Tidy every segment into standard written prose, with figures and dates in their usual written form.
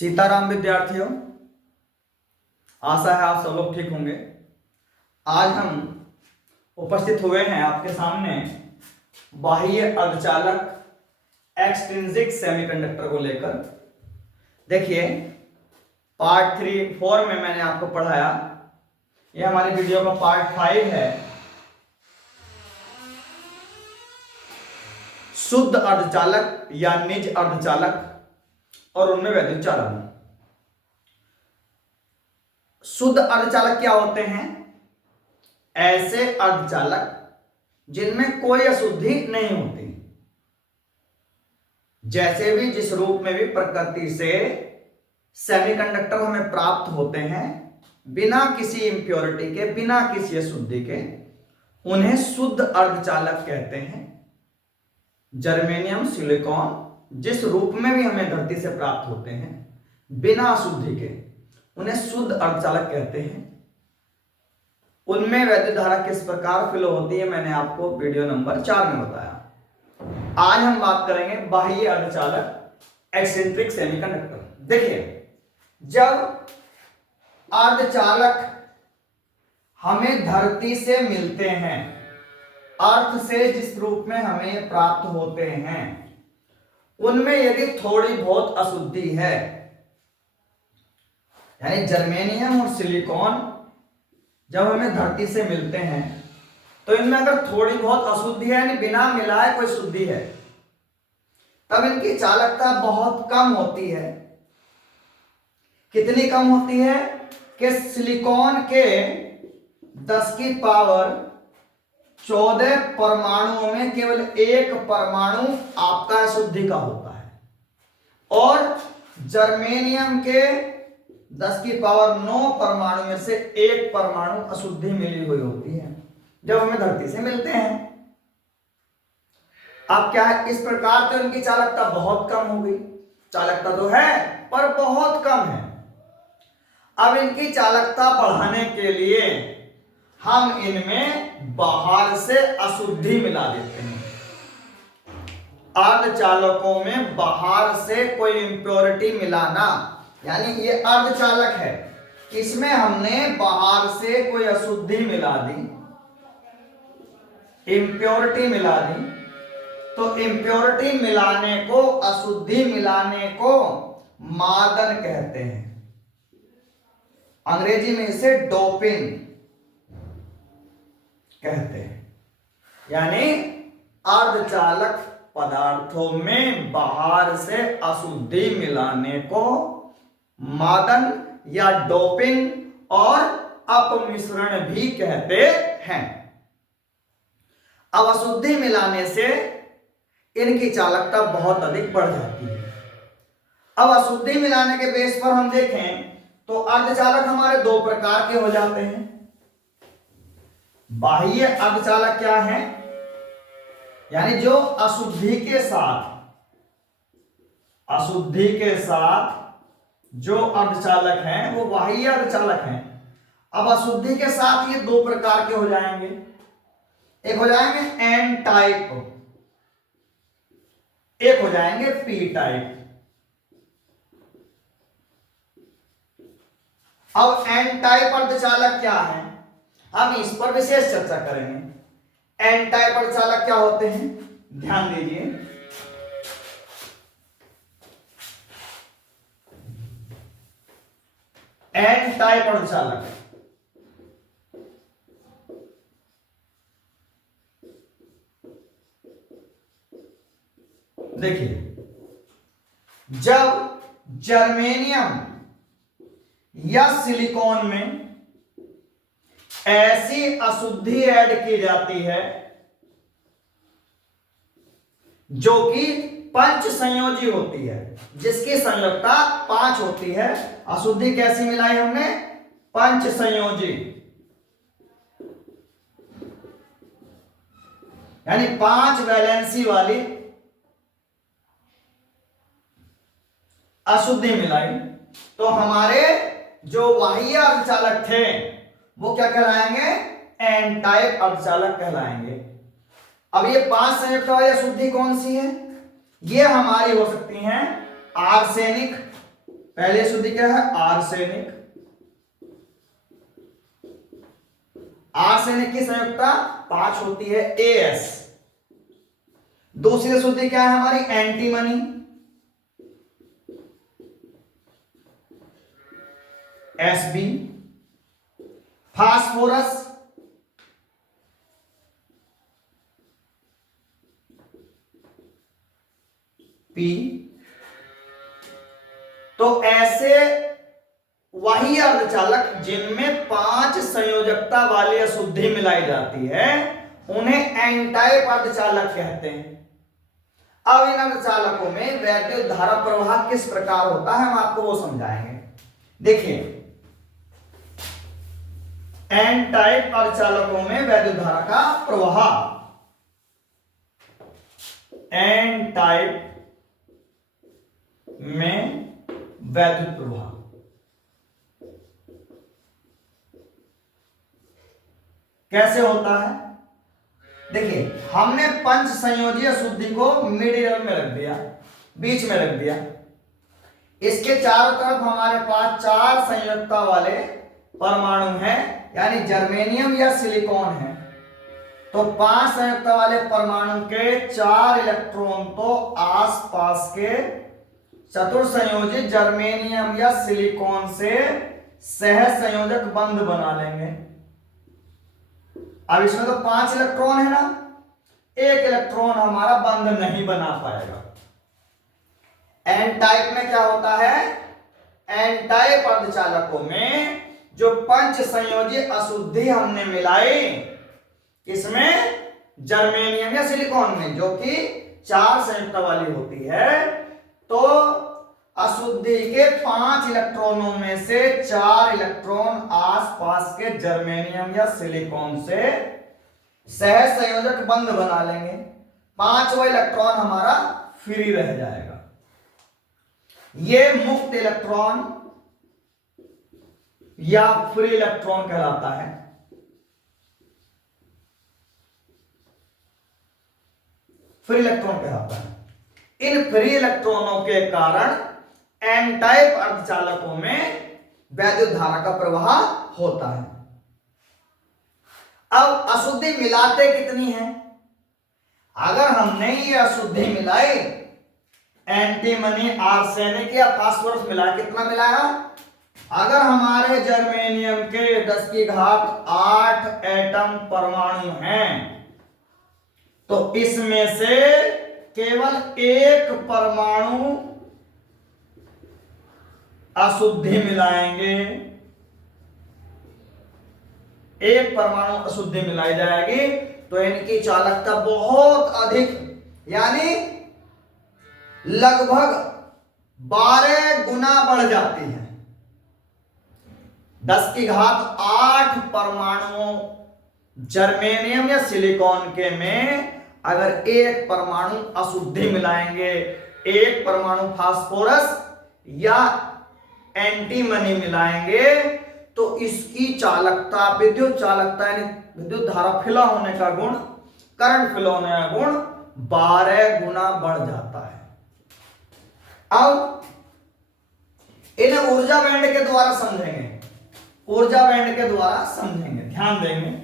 सीताराम विद्यार्थियों, आशा है आप सब लोग ठीक होंगे। आज हम उपस्थित हुए हैं आपके सामने बाह्य अर्धचालक एक्सट्रिंसिक सेमीकंडक्टर को लेकर। देखिए, पार्ट 4 में मैंने आपको पढ़ाया, यह हमारी वीडियो का पार्ट 5 है। शुद्ध अर्धचालक या निज अर्धचालक और उनमें वैद्युत चालन। शुद्ध अर्धचालक क्या होते हैं? ऐसे अर्धचालक जिनमें कोई अशुद्धि नहीं होती, जैसे भी जिस रूप में भी प्रकृति से सेमीकंडक्टर हमें प्राप्त होते हैं, बिना किसी इंप्योरिटी के, बिना किसी अशुद्धि के, उन्हें शुद्ध अर्धचालक कहते हैं। जर्मेनियम, सिलिकॉन जिस रूप में भी हमें धरती से प्राप्त होते हैं बिना अशुद्धि के, उन्हें शुद्ध अर्धचालक कहते हैं। उनमें वैद्युत धारा किस प्रकार फ्लो होती है मैंने आपको वीडियो नंबर 4 में बताया। आज हम बात करेंगे बाह्य अर्धचालक एक्सेंट्रिक सेमीकंडक्टर। देखिए, जब अर्धचालक हमें धरती से मिलते हैं, अर्थ से जिस रूप में हमें प्राप्त होते हैं, उनमें यदि थोड़ी बहुत अशुद्धि है, यानी जर्मेनियम और सिलिकॉन जब हमें धरती से मिलते हैं तो इनमें अगर थोड़ी बहुत अशुद्धि है, यानी बिना मिलाए कोई शुद्धि है, तब इनकी चालकता बहुत कम होती है। कितनी कम होती है कि सिलिकॉन के 10 की पावर 14 परमाणुओं में केवल एक परमाणु आपका अशुद्धि का होता है, और जर्मेनियम के 10 की पावर 9 परमाणु में से एक परमाणु अशुद्धि मिली हुई होती है जब हमें धरती से मिलते हैं। अब क्या है, इस प्रकार तो इनकी चालकता बहुत कम हो गई। चालकता तो है पर बहुत कम है। अब इनकी चालकता बढ़ाने के लिए हम इनमें बाहर से अशुद्धि मिला देते हैं। अर्धचालकों में बाहर से कोई इंप्योरिटी मिलाना, यानी ये अर्धचालक है, इसमें हमने बाहर से कोई अशुद्धि मिला दी, इंप्योरिटी मिला दी, तो इंप्योरिटी मिलाने को, अशुद्धि मिलाने को मादन कहते हैं। अंग्रेजी में इसे डोपिंग कहते हैं। यानी अर्धचालक पदार्थों में बाहर से अशुद्धि मिलाने को मादन या डोपिंग और अपमिश्रण भी कहते हैं। अब अशुद्धि मिलाने से इनकी चालकता बहुत अधिक बढ़ जाती है। अब अशुद्धि मिलाने के बेस पर हम देखें तो अर्धचालक हमारे दो प्रकार के हो जाते हैं। बाह्य अर्धचालक क्या है? यानी जो अशुद्धि के साथ जो अर्धचालक हैं वो बाह्य अर्धचालक हैं। अब अशुद्धि के साथ ये दो प्रकार के हो जाएंगे। एक हो जाएंगे एन टाइप, एक हो जाएंगे पी टाइप। अब एन टाइप अर्धचालक क्या है, हम इस पर विशेष चर्चा करेंगे। एन टाइप अर्धचालक क्या होते हैं, ध्यान दीजिए। एन टाइप अर्धचालक, देखिए, जब जर्मेनियम या सिलिकॉन में ऐसी अशुद्धि ऐड की जाती है जो कि पंच संयोजी होती है, जिसकी संयोजकता 5 होती है। अशुद्धि कैसी मिलाई हमने? पंच संयोजी, यानी 5 वैलेंसी वाली अशुद्धि मिलाई, तो हमारे जो बाह्य अर्धचालक थे वो क्या कहलाएंगे? एन टाइप अर्धचालक कहलाएंगे। अब ये 5 संयुक्त वाली अशुद्धि कौन सी है? ये हमारी हो सकती हैं आर्सेनिक, पहली अशुद्धि क्या है? आर्सेनिक। आर्सेनिक की संयुक्ता 5 होती है, AS। दूसरी अशुद्धि क्या है हमारी? एंटीमनी। SB। Phosphorus, P। तो ऐसे वही अर्धचालक जिनमें 5 संयोजकता वाली अशुद्धि मिलाई जाती है उन्हें एन टाइप अर्धचालक कहते हैं। अब इन अर्धचालकों में वैद्युत धारा प्रवाह किस प्रकार होता है हम आपको वो समझाएंगे। देखिए, एन टाइप अर्धचालकों में वैद्युत धारा का प्रवाह, एन टाइप में वैद्युत प्रवाह कैसे होता है? देखिए, हमने पंच संयोजी अशुद्धि को मिडिल में रख दिया, बीच में रख दिया। इसके चारों तरफ हमारे पास 4 संयोजकता वाले परमाणु हैं, यानी जर्मेनियम या सिलिकॉन है। तो 5 संयोजकता वाले परमाणु के 4 इलेक्ट्रॉन तो आसपास के चतुर्संयोजित जर्मेनियम या सिलिकॉन से सह संयोजक बंध बना लेंगे। अब इसमें तो 5 इलेक्ट्रॉन है ना, एक इलेक्ट्रॉन हमारा बंध नहीं बना पाएगा। एन टाइप में क्या होता है? एन टाइप अर्धचालकों में जो पंच संयोजी अशुद्धि हमने मिलाई, किसमें? जर्मेनियम या सिलिकॉन में, जो कि 4 संयुक्ता वाली होती है। तो अशुद्धि के 5 इलेक्ट्रॉनों में से 4 इलेक्ट्रॉन आसपास के जर्मेनियम या सिलिकॉन से सह संयोजक बंध बना लेंगे। 5वां इलेक्ट्रॉन हमारा फ्री रह जाएगा। यह मुक्त इलेक्ट्रॉन या फ्री इलेक्ट्रॉन कहलाता है। फ्री इलेक्ट्रॉन कहलाता है। इन फ्री इलेक्ट्रॉनों के कारण एन टाइप अर्धचालकों में वैद्युत धारा का प्रवाह होता है। अब अशुद्धि मिलाते कितनी है? अगर हमने ये अशुद्धि मिलाई, एंटीमनी, आर्सेनिक या फास्फोरस मिला, कितना मिलाया? अगर हमारे जर्मेनियम के 10 की घात 8 एटम परमाणु हैं, तो इसमें से केवल एक परमाणु अशुद्धि मिलाएंगे, एक परमाणु अशुद्धि मिलाई जाएगी, तो इनकी चालकता बहुत अधिक, यानी लगभग 12 गुना बढ़ जाती है। 10 की घात 8 परमाणुओं जर्मेनियम या सिलिकॉन के में अगर एक परमाणु अशुद्धि मिलाएंगे, एक परमाणु फास्फोरस या एंटीमनी मिलाएंगे, तो इसकी चालकता, विद्युत चालकता यानी विद्युत धारा फिला होने का गुण, करंट फिल होने का गुण 12 गुना बढ़ जाता है। अब इन्हें ऊर्जा बैंड के द्वारा समझेंगे, ऊर्जा बैंड के द्वारा समझेंगे, ध्यान देंगे।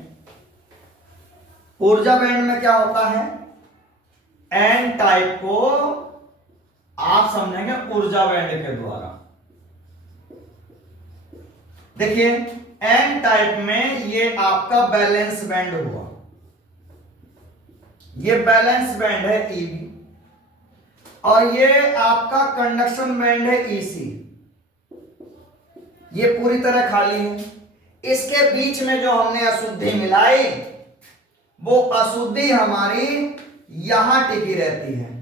ऊर्जा बैंड में क्या होता है? एन टाइप को आप समझेंगे ऊर्जा बैंड के द्वारा। देखिए, एन टाइप में ये आपका बैलेंस बैंड हुआ, ये बैलेंस बैंड है EB, और ये आपका कंडक्शन बैंड है EC। ये पूरी तरह खाली है। इसके बीच में जो हमने अशुद्धि मिलाई, वो अशुद्धि हमारी यहां टिकी रहती है।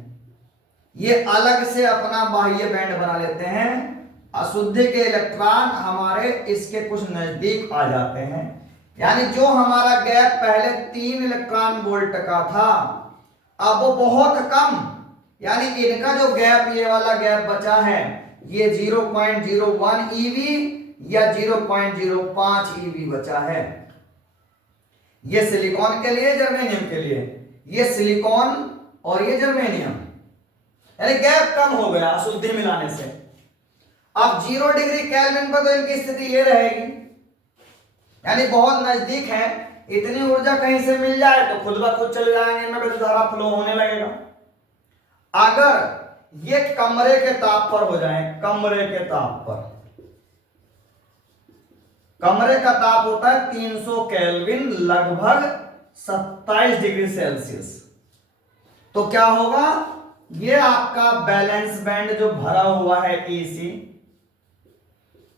ये अलग से अपना बाह्य बैंड बना लेते हैं। अशुद्धि के इलेक्ट्रॉन हमारे इसके कुछ नजदीक आ जाते हैं, यानी जो हमारा गैप पहले 3 इलेक्ट्रॉन वोल्ट का था, अब वो बहुत कम, यानी इनका जो गैप, ये वाला गैप बचा है, ये 0.01 EV या 0.05 EV बचा है। ये सिलिकॉन के लिए, जर्मेनियम के लिए, ये सिलिकॉन और ये जर्मेनियम, यानी गैप कम हो गया अशुद्धि मिलाने से। अब 0 डिग्री केल्विन पर तो इनकी स्थिति ये रहेगी, यानी बहुत नजदीक है, इतनी ऊर्जा कहीं से मिल जाए तो खुद ब खुद चले जाएंगे, इनमें विद्युत धारा फ्लो होने लगेगा। अगर ये कमरे के ताप पर हो जाए, कमरे के ताप पर, कमरे का ताप होता है 300 केल्विन, लगभग 27 डिग्री सेल्सियस, तो क्या होगा, ये आपका बैलेंस बैंड जो भरा हुआ है ईसी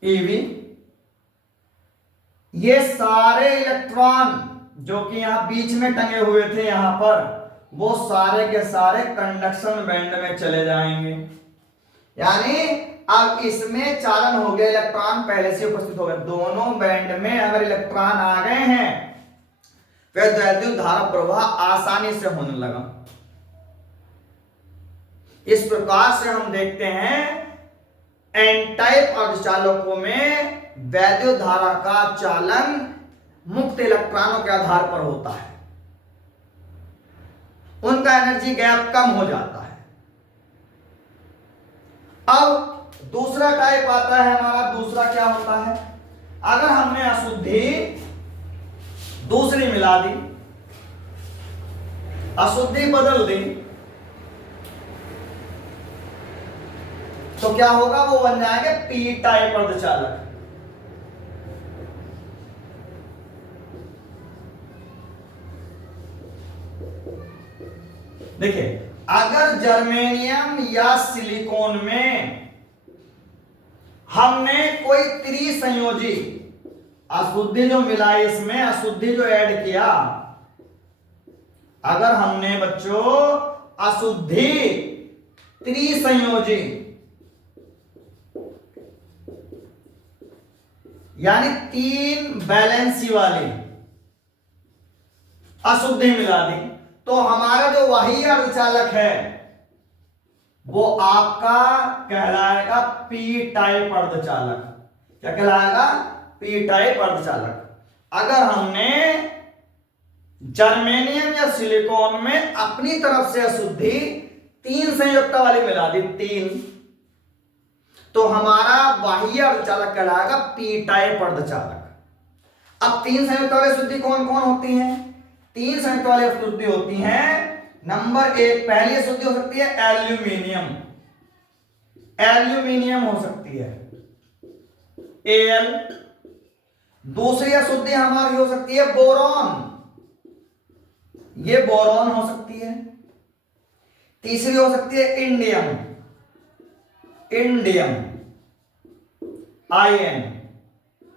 ईवी, ये सारे इलेक्ट्रॉन जो कि यहां बीच में टंगे हुए थे यहां पर, वो सारे के सारे कंडक्शन बैंड में चले जाएंगे। यानी अब इसमें चालन हो गया, इलेक्ट्रॉन पहले से उपस्थित हो गए, दोनों बैंड में अगर इलेक्ट्रॉन आ गए हैं फिर वैद्युत धारा प्रवाह आसानी से होने लगा। इस प्रकार से हम देखते हैं एन टाइप अर्धचालकों में वैद्युत धारा का चालन मुक्त इलेक्ट्रॉनों के आधार पर होता है, उनका एनर्जी गैप कम हो जाता है। अब दूसरा टाइप आता है हमारा, दूसरा क्या होता है, अगर हमने अशुद्धि दूसरी मिला दी, अशुद्धि बदल दी, तो क्या होगा, वो बन जाएंगे पी टाइप अर्धचालक। देखिए, अगर जर्मेनियम या सिलिकॉन में हमने कोई त्रिसंयोजी अशुद्धि जो मिलाई, इसमें अशुद्धि जो ऐड किया, अगर हमने बच्चों अशुद्धि त्रिसंयोजी यानी 3 बैलेंसी वाली अशुद्धि मिला दी, तो हमारा जो वही अर्धचालक है वो आपका कहलाएगा पी टाइप अर्धचालक। क्या कहलाएगा, पी टाइप अर्धचालक। अगर हमने जर्मेनियम या सिलिकॉन में अपनी तरफ से अशुद्धि 3 संयुक्ता वाली मिला दी, 3, तो हमारा बाह्य अर्धचालक कहलाएगा पी टाइप अर्धचालक। अब 3 संयुक्त वाली अशुद्धि कौन कौन होती हैं? 3 संयुक्त वाली अशुद्धि होती हैं, नंबर 1 पहली अशुद्धि हो सकती है एल्यूमिनियम, एल्यूमिनियम हो सकती है Al। दूसरी अशुद्धि हमारी हो सकती है बोरॉन, ये बोरॉन हो सकती है। तीसरी हो सकती है इंडियम, इंडियम In,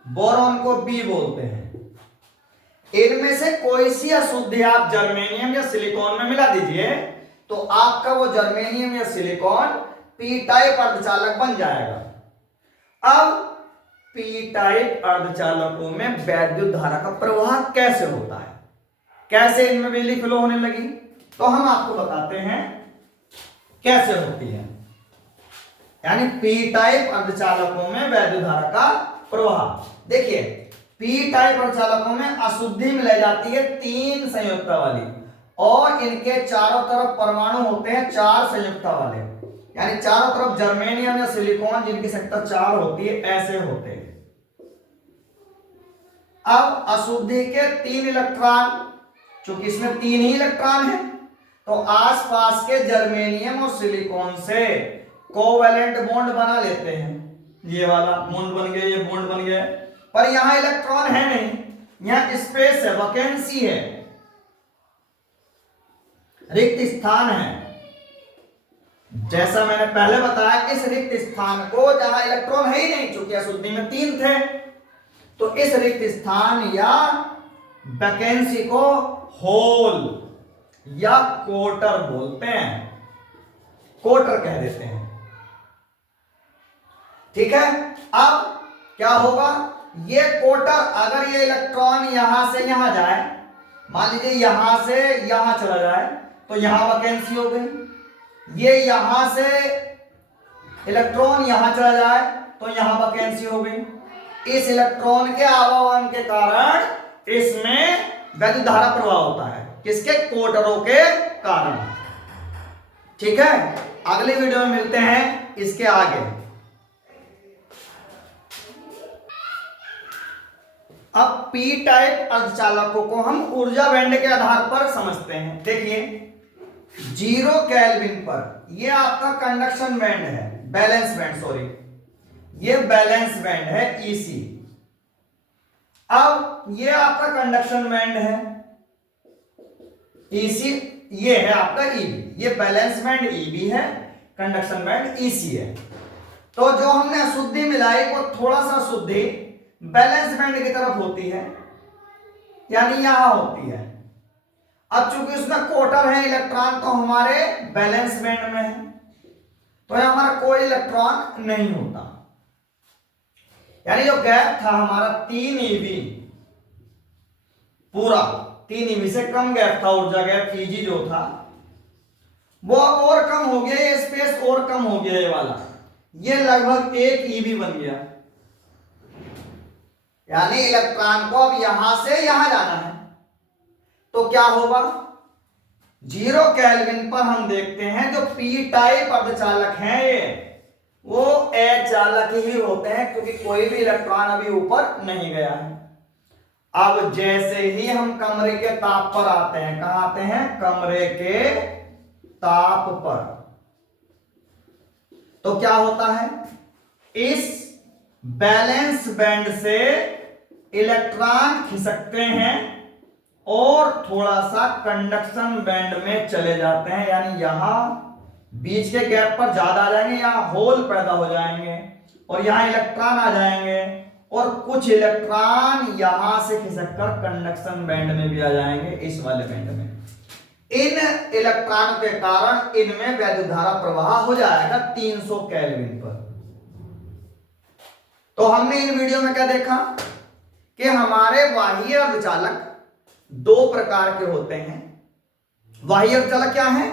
बोरॉन को बी बोलते हैं। इनमें से कोई सी अशुद्धि आप जर्मेनियम या सिलिकॉन में मिला दीजिए तो आपका वो जर्मेनियम या सिलिकॉन पी टाइप अर्धचालक बन जाएगा। अब पी टाइप अर्धचालकों में वैद्युत धारा का प्रवाह कैसे होता है, कैसे इनमें बिजली फ्लो होने लगी, तो हम आपको बताते हैं कैसे होती है। यानी पी टाइप अर्धचालकों में वैद्युत धारा का प्रवाह, देखिए पी टाइप अर्धचालकों में अशुद्धि मिलाई जाती है 3 संयुक्ता वाली, और इनके चारों तरफ परमाणु होते हैं 4 संयुक्ता वाले, यानी चारों तरफ जर्मेनियम या सिलिकॉन जिनकी संख्या 4 होती है, ऐसे होते हैं। अब अशुद्धि के 3 इलेक्ट्रॉन, चूंकि इसमें 3 ही इलेक्ट्रॉन है, तो आसपास के जर्मेनियम और सिलिकॉन से कोवैलेंट बॉन्ड बना लेते हैं, ये वाला बॉन्ड बन गया, ये बॉन्ड बन गया, पर यहां इलेक्ट्रॉन है नहीं, यहां स्पेस है, वैकेंसी है, रिक्त स्थान है। जैसा मैंने पहले बताया, इस रिक्त स्थान को जहां इलेक्ट्रॉन है ही नहीं, चूंकि अशुद्धि में 3 थे, तो इस रिक्त स्थान या वैकेंसी को होल या कोटर बोलते हैं, कोटर कह देते हैं, ठीक है। अब क्या होगा, ये कोटर, अगर ये इलेक्ट्रॉन यहां से यहां जाए, मान लीजिए यहां से यहां चला जाए, तो यहां वैकेंसी हो गई। ये यहां से इलेक्ट्रॉन यहां चला जाए तो यहां वैकेंसी हो गई। इस इलेक्ट्रॉन के आवागमन के कारण इसमें वैद्युत धारा प्रवाह होता है, किसके, कोटरों के कारण, ठीक है। अगले वीडियो में मिलते हैं इसके आगे। अब पी टाइप अर्धचालकों को हम ऊर्जा बैंड के आधार पर समझते हैं। देखिए 0 केल्विन पर ये आपका कंडक्शन बैंड है, बैलेंस बैंड, सॉरी ये बैलेंस बैंड है ईसी। अब ये आपका कंडक्शन बैंड है ईसी, ये है आपका ईबी, ये बैलेंस बैंड ईबी है, कंडक्शन बैंड ईसी है। तो जो हमने अशुद्धि मिलाई वो थोड़ा सा अशुद्धि बैलेंस बैंड की तरफ होती है, यानी यहां होती है। अब चूंकि उसमें क्वार्टर है इलेक्ट्रॉन, तो हमारे बैलेंस बैंड में है, तो यहां हमारा कोई इलेक्ट्रॉन नहीं होता। यानी जो गैप था हमारा 3 ईबी, पूरा 3 ईबी से कम गैप था, ऊर्जा गैप ईजी जो था वो और कम हो गया, ये स्पेस और कम हो गया, ये वाला ये लगभग 1 ईबी बन गया। यानी इलेक्ट्रॉन को अब यहां से यहां जाना है, तो क्या होगा 0 केल्विन पर हम देखते हैं जो पी टाइप अर्धचालक हैं ये वो अचालक ही होते हैं, क्योंकि कोई भी इलेक्ट्रॉन अभी ऊपर नहीं गया है। अब जैसे ही हम कमरे के ताप पर आते हैं, कहां आते हैं, कमरे के ताप पर, तो क्या होता है, इस बैलेंस बैंड से इलेक्ट्रॉन खिसकते हैं और थोड़ा सा कंडक्शन बैंड में चले जाते हैं, यानी यहां बीच के गैप पर ज्यादा आ जाएंगे, यहां होल पैदा हो जाएंगे और यहां इलेक्ट्रॉन आ जाएंगे, और कुछ इलेक्ट्रॉन यहां से खिसककर कंडक्शन बैंड में भी आ जाएंगे, इस वाले बैंड में। इन इलेक्ट्रॉन के कारण इनमें वैद्युत धारा प्रवाह हो जाएगा 300 केल्विन पर। तो हमने इन वीडियो में क्या देखा कि हमारे बाह्य अर्धचालक 2 प्रकार के होते हैं। बाह्य अर्धचालक क्या है,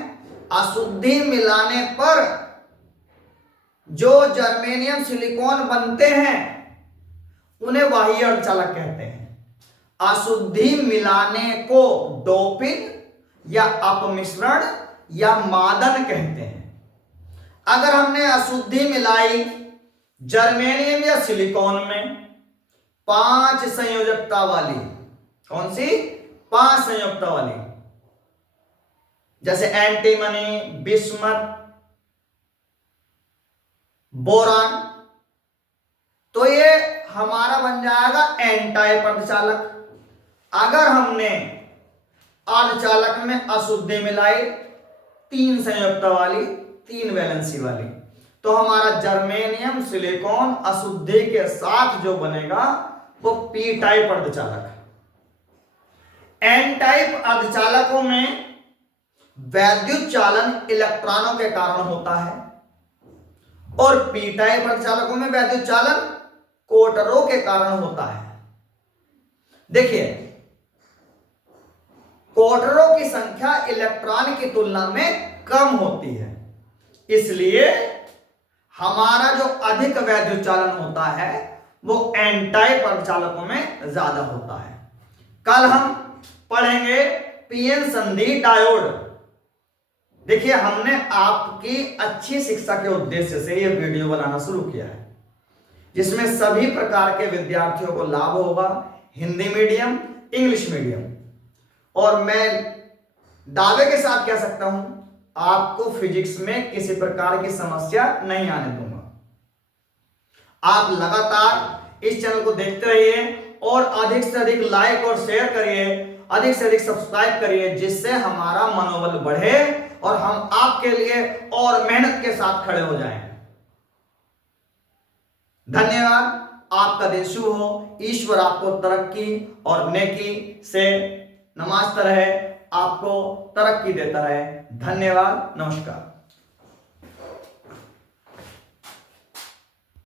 अशुद्धि मिलाने पर जो जर्मेनियम सिलिकॉन बनते हैं उन्हें बाह्य अर्धचालक कहते हैं। अशुद्धि मिलाने को डोपिंग या अपमिश्रण या मादन कहते हैं। अगर हमने अशुद्धि मिलाई जर्मेनियम या सिलिकॉन में 5 संयोजकता वाली, कौन सी, 5 संयोजकता वाली, जैसे एंटीमनी, बिस्मथ, बोरान, तो ये हमारा बन जाएगा एन टाइप अर्धचालक। अगर हमने अर्धचालक में अशुद्धि मिलाई 3 संयोजकता वाली, 3 वैलेंसी वाली, तो हमारा जर्मेनियम सिलिकॉन अशुद्धि के साथ जो बनेगा वो पी टाइप अर्धचालक है। एन टाइप अर्धचालकों में वैद्युत चालन इलेक्ट्रॉनों के कारण होता है और पी टाइप अर्धचालकों में वैद्युत चालन क्वार्टरों के कारण होता है। देखिए क्वार्टरों की संख्या इलेक्ट्रॉन की तुलना में कम होती है, इसलिए हमारा जो अधिक वैद्युत चालन होता है वो एन टाइप अर्धचालकों में ज्यादा होता है। कल हम पढ़ेंगे पीएन संधि डायोड। देखिए हमने आपकी अच्छी शिक्षा के उद्देश्य से यह वीडियो बनाना शुरू किया है, जिसमें सभी प्रकार के विद्यार्थियों को लाभ होगा, हिंदी मीडियम, इंग्लिश मीडियम। और मैं दावे के साथ कह सकता हूं आपको फिजिक्स में किसी प्रकार की समस्या नहीं आने दूंगा। आप लगातार इस चैनल को देखते रहिए और अधिक से अधिक लाइक और शेयर करिए, अधिक से अधिक सब्सक्राइब करिए, जिससे हमारा मनोबल बढ़े और हम आपके लिए और मेहनत के साथ खड़े हो जाएं। धन्यवाद। आपका दिन शुभ हो। ईश्वर आपको तरक्की और नेकी से नमाजता रहे, आपको तरक्की देता रहे। धन्यवाद। नमस्कार।